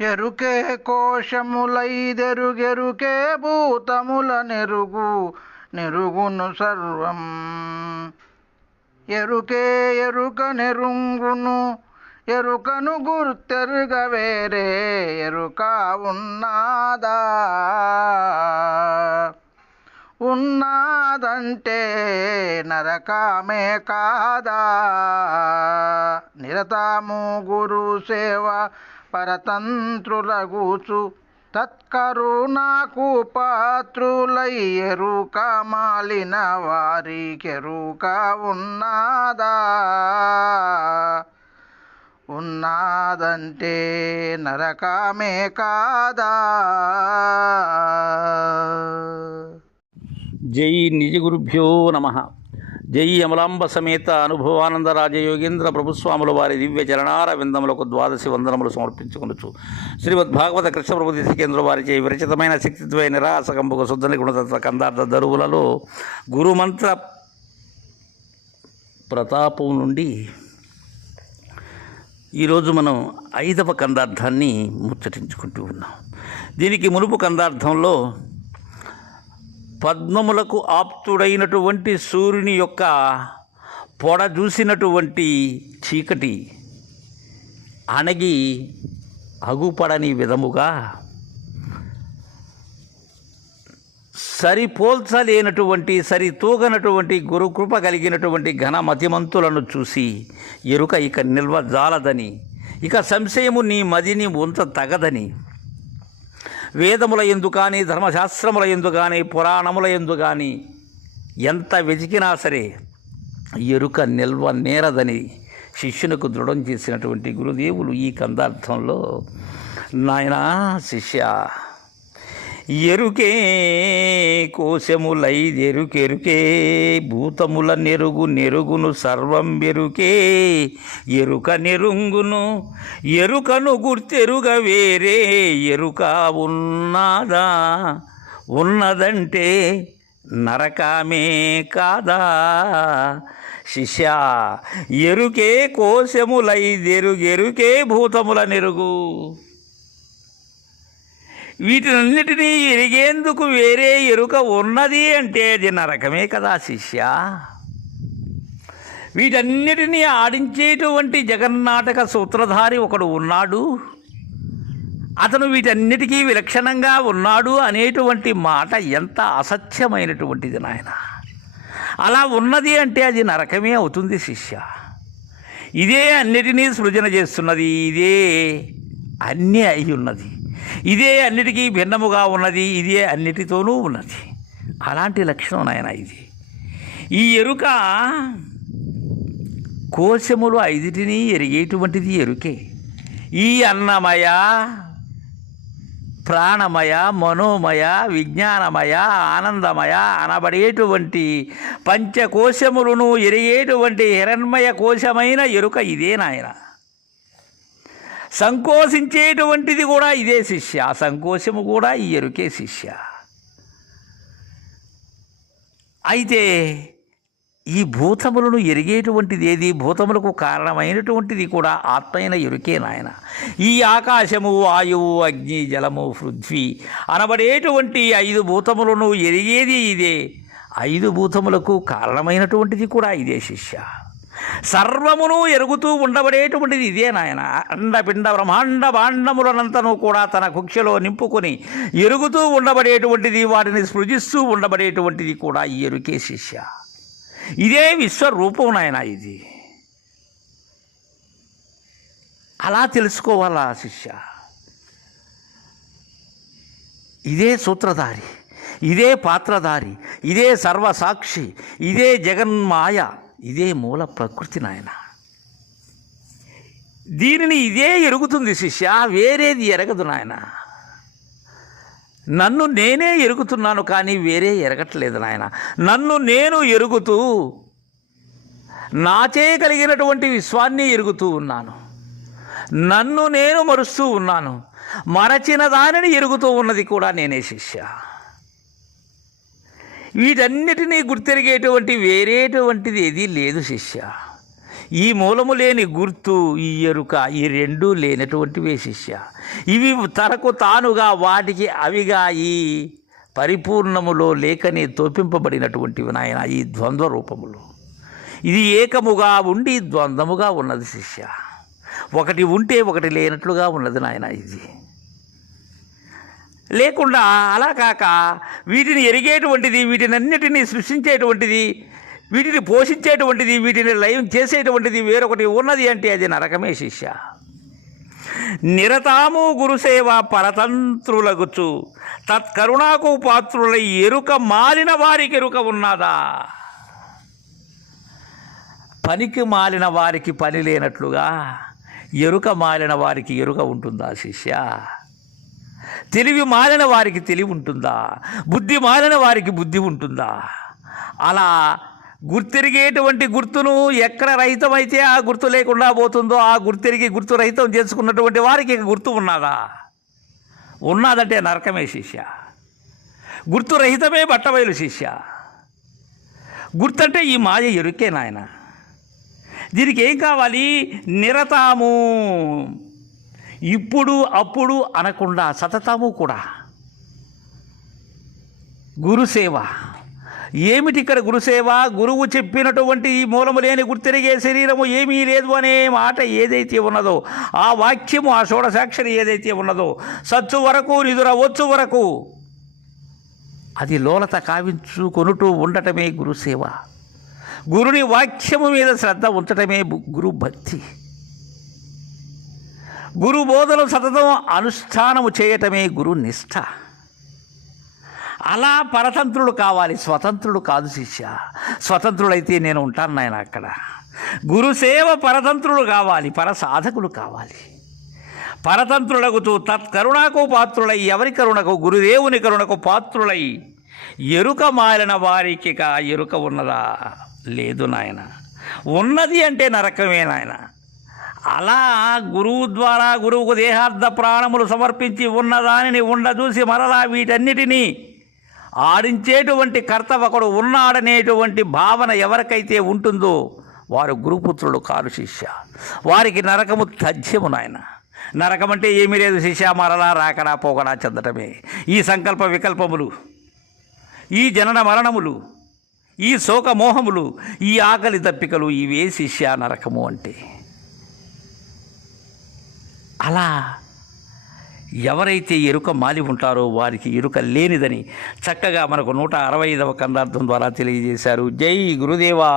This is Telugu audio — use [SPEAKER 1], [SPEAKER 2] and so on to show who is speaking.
[SPEAKER 1] ఎరుకే కోశములైదెరుగెరుకే భూతముల నెరుగు నెరుగును సర్వం. ఎరుకే ఎరుక నెరుంగును ఎరుకను గుర్తెరుగ వేరే ఎరుక ఉన్నాదా? ఉన్నాదంటే నరకమే కాదా? నిరతాము గురు సేవ పరతంత్రులగూచు. తత్కరుణాకు పాత్రులై ఎరుక మాలిన వారికెరుక ఉన్నాదా? ఉన్నాదంటే నరకమే కాదా?
[SPEAKER 2] జై నిజ గురుభ్యో నమ. జై అమలాంబ సమేత అనుభవానంద రాజయోగేంద్ర ప్రభుస్వాముల వారి దివ్య చరణార విందములకు ద్వాదశి వందనములు సమర్పించుకొనొచ్చు శ్రీమద్ భాగవత కృష్ణ ప్రభు కేంద్ర వారిచే విరచితమైన శక్తిత్వైన నిరాసకంబుక శుద్ధని గుణతత్వ కందార్థ దరువులలో గురుమంత్ర ప్రతాపం నుండి ఈరోజు మనం ఐదవ కందార్థాన్ని ముచ్చటించుకుంటూ ఉన్నాం. దీనికి మునుపు కందార్థంలో పద్మములకు ఆప్తుడైనటువంటి సూర్యుని యొక్క పొడ చూసినటువంటి చీకటి అణగి అగుపడని విధముగా సరిపోల్చలేనటువంటి సరితూగనటువంటి గురుకృప కలిగినటువంటి ఘనమతిమంతులను చూసి ఎరుక ఇక నిల్వ జాలదని ఇక సంశయము నీ మదిని ఉంచ తగదని. వేదముల ఎందు కానీ ధర్మశాస్త్రముల ఎందు కానీ పురాణముల ఎందు కానీ ఎంత వెతికినా సరే ఎరుక నిల్వ నేరదని శిష్యునికి దృఢం చేసినటువంటి గురుదేవులు ఈ కందార్థంలో నాయనా శిష్య ఎరుకే కోశములై ఎరుకెరుకే భూతముల నెరుగు నెరుగును సర్వం ఎరుకే ఎరుక నెరుంగును ఎరుకను గుర్తెరుగ వేరే ఎరుక ఉన్నదా? ఉన్నదంటే నరకామే కాదా? శిష్య ఎరుకే కోశములై ఎరుగెరుకే భూతముల నెరుగు. వీటినన్నిటినీ ఎరిగేందుకు వేరే ఎరుక ఉన్నది అంటే అది నరకమే కదా శిష్య. వీటన్నిటినీ ఆడించేటువంటి జగన్నాటక సూత్రధారి ఒకడు ఉన్నాడు. అతను వీటన్నిటికీ విలక్షణంగా ఉన్నాడు అనేటువంటి మాట ఎంత అసత్యమైనటువంటిది నాయన. అలా ఉన్నది అంటే అది నరకమే అవుతుంది శిష్య. ఇదే అన్నిటినీ సృజన చేస్తున్నది ఇదే అన్నీ అయి ఉన్నది ఇదే అన్నిటికీ భిన్నముగా ఉన్నది ఇదే అన్నిటితోనూ ఉన్నది. అలాంటి లక్షణం నాయన ఇది. ఈ ఎరుక కోశములు ఐదుటిని ఎరిగేటువంటిది ఎరుకే. ఈ అన్నమయ ప్రాణమయ మనోమయ విజ్ఞానమయ ఆనందమయ అనబడేటువంటి పంచకోశములను ఎరిగేటువంటి హిరణ్మయ కోశమైన ఎరుక ఇదే నాయన. సంకోచించేటువంటిది కూడా ఇదే శిష్య. ఆ సంకోచము కూడా ఈ ఎరుకే శిష్య. అయితే ఈ భూతములను ఎరిగేటువంటిది ఏది? భూతములకు కారణమైనటువంటిది కూడా ఆత్మైన ఎరుకే నాయన. ఈ ఆకాశము వాయువు అగ్ని జలము పృథ్వీ అనబడేటువంటి ఐదు భూతములను ఎరిగేది ఇదే. ఐదు భూతములకు కారణమైనటువంటిది కూడా ఇదే శిష్య. సర్వమును ఎరుగుతూ ఉండబడేటువంటిది ఇదే నాయన. అండపిండ బ్రహ్మాండ భాండములనంతను కూడా తన కుక్షలో నింపుకొని ఎరుగుతూ ఉండబడేటువంటిది వాటిని సృజిస్తూ ఉండబడేటువంటిది కూడా ఈ ఎరుకే శిష్య. ఇదే విశ్వరూపం నాయన ఇది. అలా తెలుసుకోవాలా శిష్య? ఇదే సూత్రధారి ఇదే పాత్రధారి ఇదే సర్వసాక్షి ఇదే జగన్మాయ. ఇదే మూల ప్రకృతి నాయన. దీనిని ఇదే ఎరుగుతుంది శిష్య వేరేది ఎరగదు నాయన. నన్ను నేనే ఎరుగుతున్నాను కానీ వేరే ఎరగట్లేదు నాయన. నన్ను నేను ఎరుగుతూ నాచే కలిగినటువంటి విశ్వాన్ని ఎరుగుతూ ఉన్నాను. నన్ను నేను మరుస్తూ ఉన్నాను. మరచిన దానిని ఎరుగుతూ ఉన్నది కూడా నేనే శిష్య. వీటన్నిటినీ గుర్తెరిగేటువంటి వేరేటువంటిది ఏదీ లేదు శిష్య. ఈ మూలము లేని గుర్తు ఈ ఎరుక ఈ రెండూ లేనటువంటివే శిష్య. ఇవి తనకు తానుగా వాటికి అవిగా ఈ పరిపూర్ణములో లేకనే తోపింపబడినటువంటివి నాయన ఈ ద్వంద్వ రూపములు. ఇది ఏకముగా ఉండి ద్వంద్వముగా ఉన్నది శిష్య. ఒకటి ఉంటే ఒకటి లేనట్లుగా ఉన్నది నాయన ఇది. లేకుండా అలా కాక వీటిని ఎరిగేటువంటిది వీటినన్నిటినీ సృష్టించేటువంటిది వీటిని పోషించేటువంటిది వీటిని లయం చేసేటువంటిది వేరొకటి ఉన్నది అంటే అది నరకమే శిష్య. నిరతాము గురుసేవ పరతంత్రులగుచు తత్కరుణాకు పాత్రుల ఎరుక మాలిన వారికి ఎరుక ఉన్నదా? పనికి మాలిన వారికి పని లేనట్లుగా ఎరుక మాలిన వారికి ఎరుక ఉంటుందా శిష్య? తెలివి మాలిన వారికి తెలివి ఉంటుందా? బుద్ధి మాలిన వారికి బుద్ధి ఉంటుందా? అలా గుర్తిరిగేటువంటి గుర్తును ఎక్కడ రహితమైతే ఆ గుర్తు లేకుండా పోతుందో ఆ గుర్తిరిగి గుర్తు రహితం చేసుకున్నటువంటి వారికి గుర్తు ఉన్నదా? ఉన్నదంటే నరకమే శిష్య. గుర్తు రహితమే బట్టబయలు శిష్య. గుర్తంటే ఈ మాయ ఎరుకే నాయన. దీనికి ఏం కావాలి? నిరతాము. ఇప్పుడు అప్పుడు అనకుండా సతతము కూడా. గురుసేవ. ఏమిటి ఇక్కడ గురుసేవ? గురువు చెప్పినటువంటి ఈ మూలము లేని గుర్తిరిగే శరీరము ఏమీ లేదు అనే మాట ఏదైతే ఉన్నదో ఆ వాక్యము ఆ షోడసాక్షరి ఏదైతే ఉన్నదో సచ్చు వరకు నిదుర వచ్చు వరకు అది లోలత కావించుకొనుటూ ఉండటమే గురుసేవ. గురుని వాక్యము మీద శ్రద్ధ ఉంచటమే గురు భక్తి గురు బోధలు సతతం అనుష్ఠానము చేయటమే గురు నిష్ఠ. అలా పరతంత్రుడు కావాలి స్వతంత్రుడు కాదు శిష్య. స్వతంత్రుడైతే నేను ఉంటాను నాయన అక్కడ. గురుసేవ పరతంత్రుడు కావాలి పర సాధకులు కావాలి. పరతంత్రులగుతూ తత్కరుణకు పాత్రులై ఎవరి కరుణకు? గురుదేవుని కరుణకు పాత్రులై. ఎరుక మారిన వారికి ఎరుక ఉన్నదా? లేదు నాయన. ఉన్నది అంటే నరకమే నాయన. అలా గురువు ద్వారా గురువుకు దేహార్థ ప్రాణములు సమర్పించి ఉన్నదానిని ఉండదూసి మరలా వీటన్నిటినీ ఆడించేటువంటి కర్త ఒకడు ఉన్నాడనేటువంటి భావన ఎవరికైతే ఉంటుందో వారు గురుపుత్రుడు కారు శిష్య. వారికి నరకము తథ్యము నాయన. నరకం అంటే ఏమీ లేదు శిష్య మరలా రాకడా పోకడా చెందటమే. ఈ సంకల్ప వికల్పములు ఈ జనన మరణములు ఈ శోకమోహములు ఈ ఆకలి తప్పికలు ఇవే శిష్య నరకము అంటే. అలా ఎవరైతే ఎరుక మాలి ఉంటారో వారికి ఎరుక లేనిదని చక్కగా మనకు నూట అరవై ఐదవ కందార్థం ద్వారా తెలియజేశారు. జై గురుదేవా!